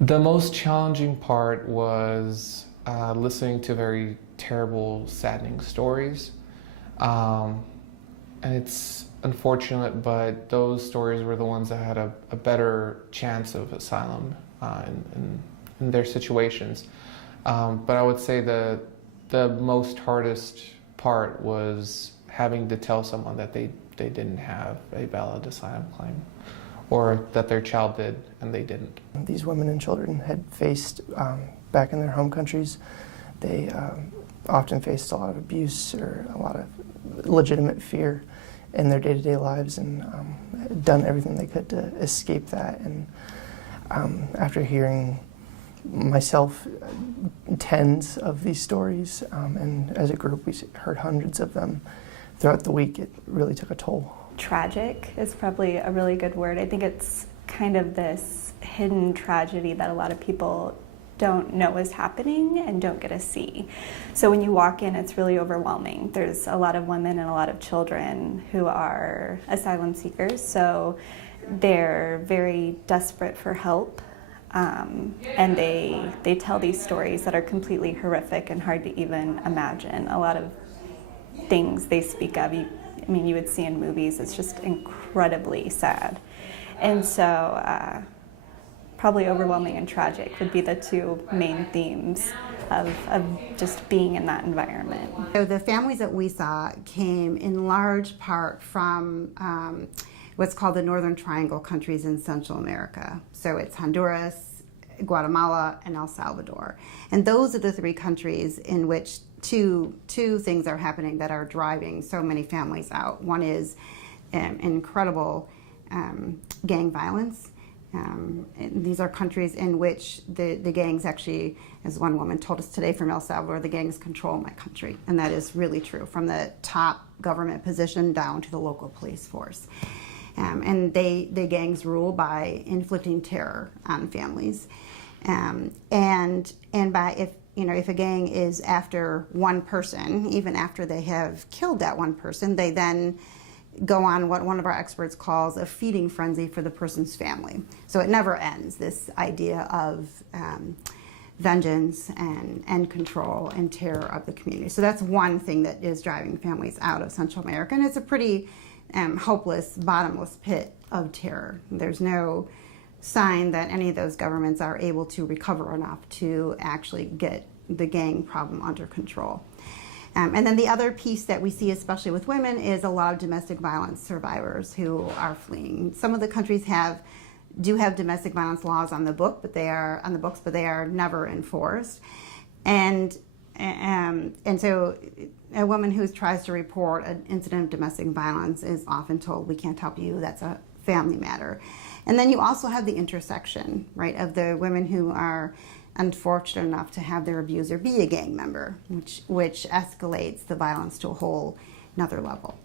The most challenging part was listening to very terrible, saddening stories. Um, and it's unfortunate, but those stories were the ones that had a better chance of asylum in their situations. But I would say the most hardest part was having to tell someone that they didn't have a valid asylum claim, or that their child did and they didn't. These women and children had faced, back in their home countries, they often faced a lot of abuse or a lot of legitimate fear in their day-to-day lives, and had done everything they could to escape that. And after hearing myself tens of these stories, and as a group we heard hundreds of them throughout the week, it really took a toll. Tragic is probably a really good word. I think it's kind of this hidden tragedy that a lot of people don't know is happening and don't get to see. So when you walk in, it's really overwhelming. There's a lot of women and a lot of children who are asylum seekers, so they're very desperate for help. And they tell these stories that are completely horrific and hard to even imagine. A lot of things they speak of, you would see in movies. It's just incredibly sad. And so probably overwhelming and tragic would be the two main themes of just being in that environment. So the families that we saw came in large part from what's called the Northern Triangle countries in Central America. So it's Honduras, Guatemala, and El Salvador. And those are the three countries in which two things are happening that are driving so many families out. One is incredible gang violence. And these are countries in which the gangs actually, as one woman told us today from El Salvador, the gangs control my country. And that is really true, from the top government position down to the local police force. And the gangs rule by inflicting terror on families. And by if a gang is after one person, even after they have killed that one person, they then go on what one of our experts calls a feeding frenzy for the person's family. So it never ends, this idea of vengeance and control and terror of the community. So that's one thing that is driving families out of Central America, and it's a pretty hopeless, bottomless pit of terror. There's no sign that any of those governments are able to recover enough to actually get the gang problem under control. And then the other piece that we see, especially with women, is a lot of domestic violence survivors who are fleeing. Some of the countries do have domestic violence laws on the books, but they are never enforced. And so a woman who tries to report an incident of domestic violence is often told, "We can't help you, that's a family matter." And then you also have the intersection, right, of the women who are unfortunate enough to have their abuser be a gang member, which escalates the violence to a whole another level.